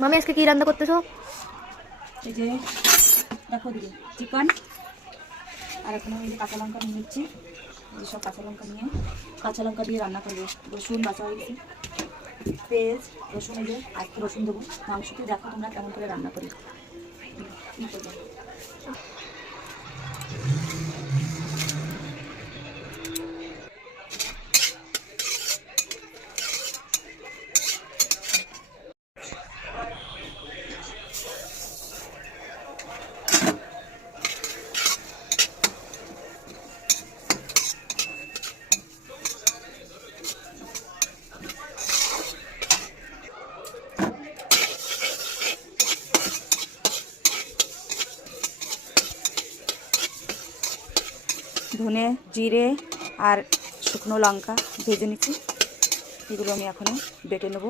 মামি আজকে কি রান্না করতেছো? এই যে দেখো দিদি চিকেন, আর এখন আমি কাঁচা লঙ্কা নিয়ে নিচ্ছি। সব কাঁচা লঙ্কা নিয়ে দিয়ে রান্না করবো। রসুন বাছা হয়ে গেছে, পেঁয়াজ রসুন, এই যে আর একটু রসুন দেবো মাংসতে। দেখো তোমরা কেমন করে রান্না করি। কী করবো ধনে জিরে আর শুকনো লঙ্কা ভেজে নিচ্ছি। এগুলো আমি এখনও বেটে নেব।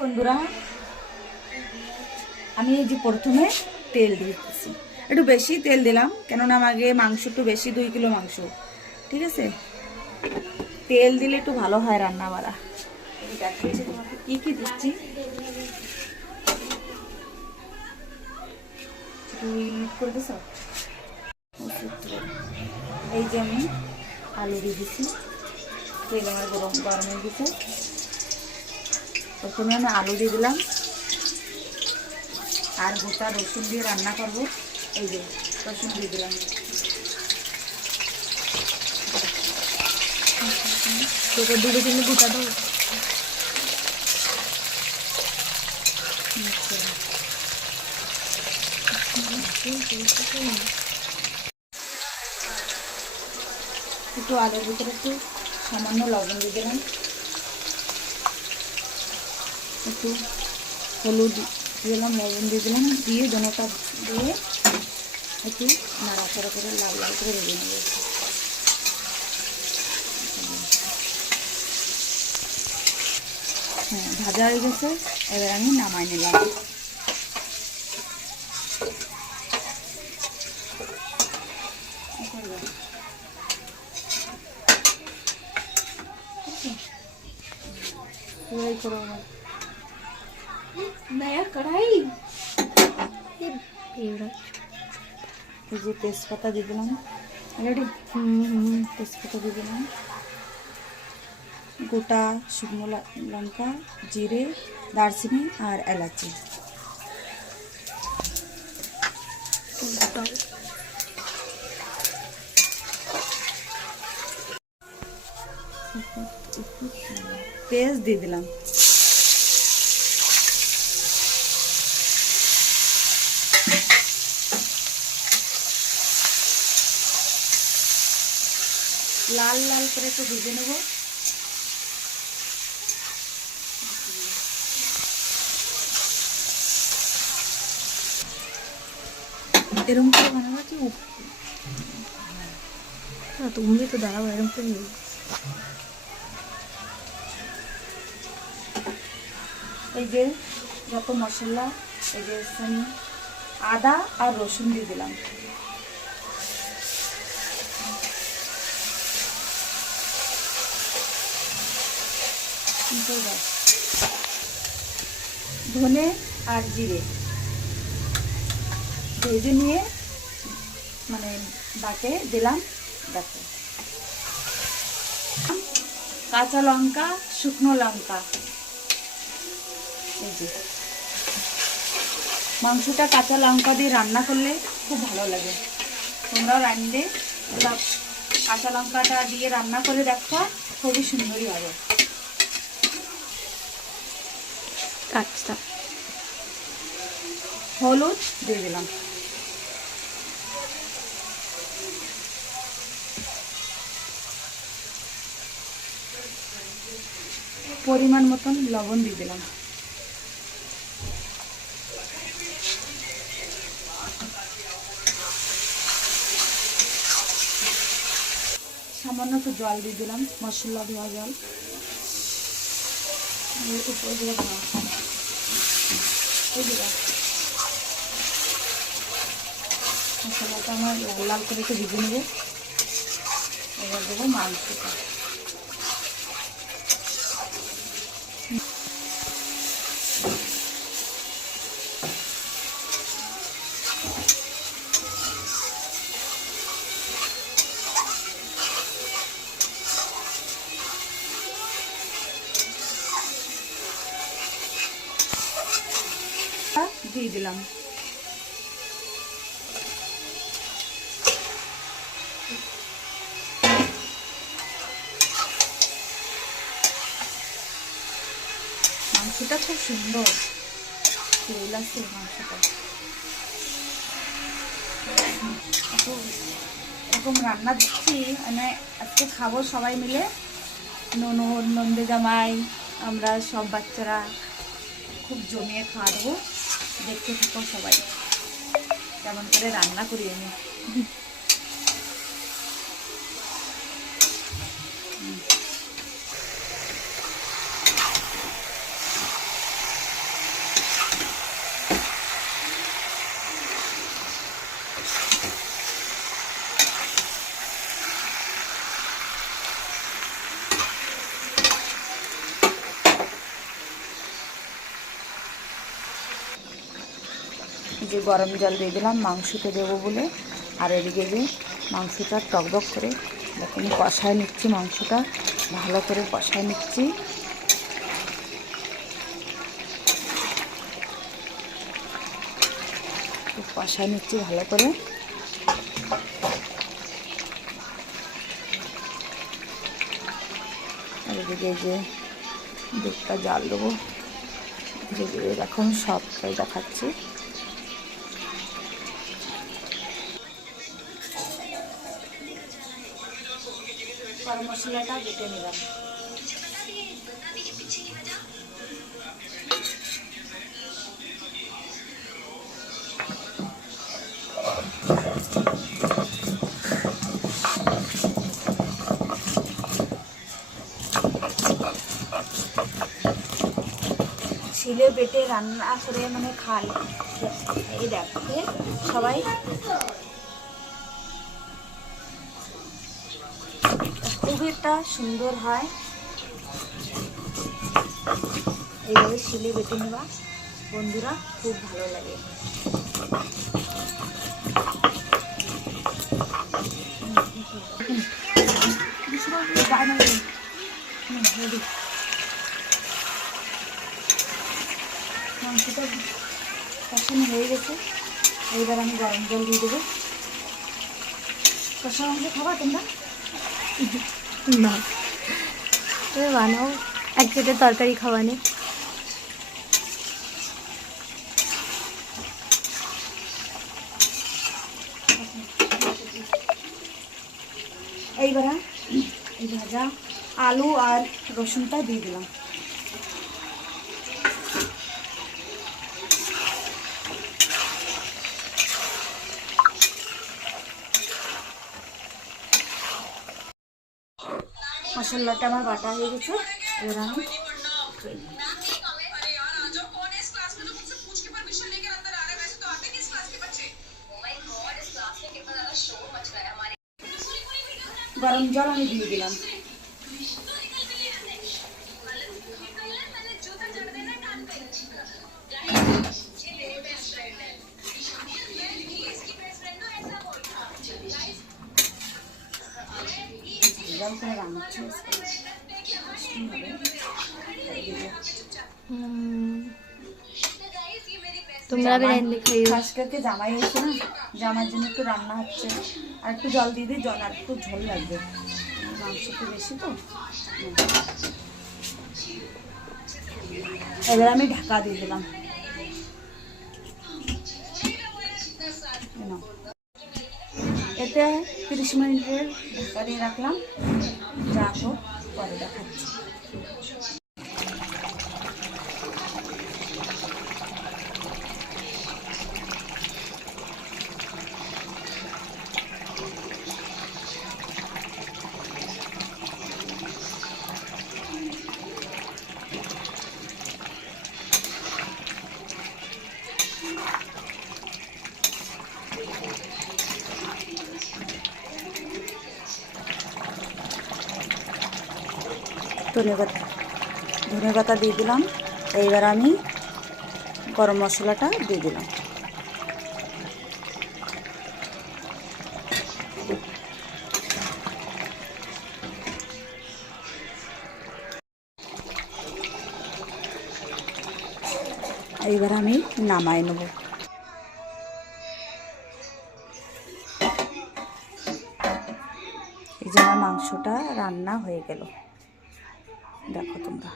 বন্ধুরা, আমি এই যে প্রথমে তেল দিয়েছি, একটু বেশি তেল দিলাম, কেননা আমাকে মাংস একটু বেশি, 2 কিলো মাংস, ঠিক আছে। তেল দিলে একটু ভালো হয় রান্না বাড়া। দেখাচ্ছি তোমাকে কি কি দিচ্ছি। 2 মিনিট করে দিস। এই যে আমি আলু দিয়ে দিচ্ছি, তেল আমার গরম হয়ে গেছে। প্রথমে আমি আলু দিয়ে দিলাম আর গোটা রসুন দিয়ে রান্না করব। এই যে রসুন দিয়ে দিলাম, দুটো তিনটে গোটা দাও। একটু আলুর ভিতরে একটু সামান্য লবণ দিয়ে দিলাম, একটু হলুদ দিলাম, লবণ দিয়ে দিলাম, দিয়ে দোনোটা দিয়ে একটু নাড়াচাড়া করে লাল লাল করে ভেজে নেব। হ্যাঁ, ভাজা হয়ে গেছে, এবার আমি নামাই নিলাম। नया कढ़ाई এই যে তেজপাতা দিয়ে দিলাম, রেডি। তেজপাতা দিয়ে দিলাম, গোটা শুকনো লঙ্কা, জিরে, দারচিনি আর এলাচি। পেঁয়াজ দিয়ে দিলাম, লাল লাল করে একটু ভেজে নেব। এরকম করে বানাবো কি? তুমি তো দাঁড়াও, এরকম করে এই যে যত মশলা, এই যে আদা আর রসুন দিয়ে দিলাম, ধনে আর জিরে ভেজে নিয়ে মানে বাটে দিলাম। দেখো, কাঁচা লঙ্কা, শুকনো লঙ্কা। এই যে মাংসটা কাঁচা লঙ্কা দিয়ে রান্না করলে খুব ভালো লাগে। তোমরাও রাঁধলে কাঁচা লঙ্কাটা দিয়ে রান্না করে দেখো, খুবই সুন্দরই হবে। আচ্ছা, হলুদ দিয়ে দিলাম, পরিমাণ মতন লবণ দিয়ে দিলাম, সামান্য একটু জল দিয়ে দিলাম, মশলা ধোয়া জল। উপরে দিয়ে মশলাটা আমার লাল লাল করে একটু ভেজে নেবো। এবার দেবো মাংসটা। দিয়ে দিলাম। মাংসটা খুব সুন্দর তেল আছে মাংসটা। এরকম রান্না দিচ্ছি মানে আজকে খাবো সবাই মিলে, ননদ নন্দে জামাই আমরা সব বাচ্চারা খুব জমিয়ে খাওয়া দেবো। দেখতে থাকো সবাই কেমন করে রান্না করি আমি। যে গরম জল দিয়ে দিলাম মাংসতে দেবো বলে, আর এদিকে যে মাংসটা টকবক করে দেখুন কষায় নিচ্ছি, মাংসটা ভালো করে কষায় নিচ্ছি। কষায় নিচ্ছি ভালো করে। আর এদিকে যে দুধটা জাল দেবো ধীরে ধীরে, এখন সবটাই দেখাচ্ছি। গরম মশলাটা বেটে নিলাম। শিলে বেটে রান্না করে মানে খাই, এই দেখে সবাই খুবই একটা সুন্দর হয়। এইভাবে শিলে বেটে নেওয়া বন্ধুরা খুব ভালো লাগে। মাংসটা কষানো হয়ে গেছে, এইবার আমি গরম জল দিয়ে দেবো। কষা মাংস খাবা তোমরা? না, তুমি বানাও এক প্লেটে তরকারি খাওয়ানে। এইবার এই ভাজা আলু আর রসুনটা দিয়ে দিলাম। মশলাটা আমার বাটা হয়ে গেছে, এবার আমি গরম জল আমি দিয়ে দিলাম। তোমরা বিরিয়ানি খাইও। খাস করতে জামাই হয়েছে না, জামার জন্য একটু রান্না হচ্ছে, আর একটু জল দিয়ে দিই, জল আর একটু ঝোল লাগবে, মাংস একটু বেশি তো। এবার আমি ঢাকা দিয়ে দিলাম। এতে 30 মিনিটের ঢাকা দিয়ে রাখলাম, যা হোক পরে দেখাচ্ছি। ধনে পাতা দিয়ে দিলাম। এইবার আমি গরম মশলাটা দিয়ে দিলাম। এইবার আমি নামাই নেব। এই যে আমার মাংসটা রান্না হয়ে গেল, দেখো তোমরা।